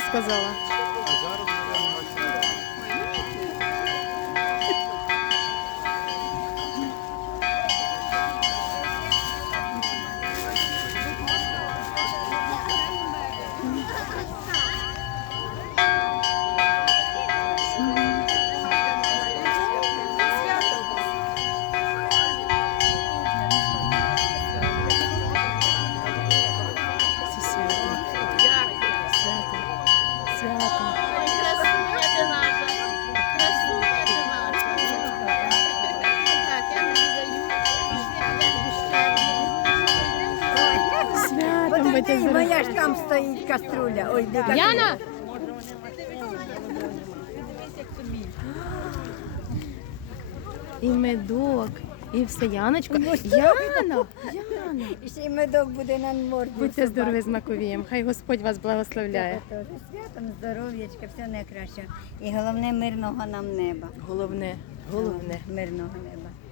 сказала. Здорові. моя ж там стоїть каструля. Ой, де каструля. Яна! І медок, і все. Яночко. Яна! Яна! І ще й медок буде на морді. Будьте здорові з Маковієм. Хай Господь вас благословляє. Теж Святом, здоров'ячка, все найкраще. І головне мирного нам неба. Головне, головне. Мирного неба.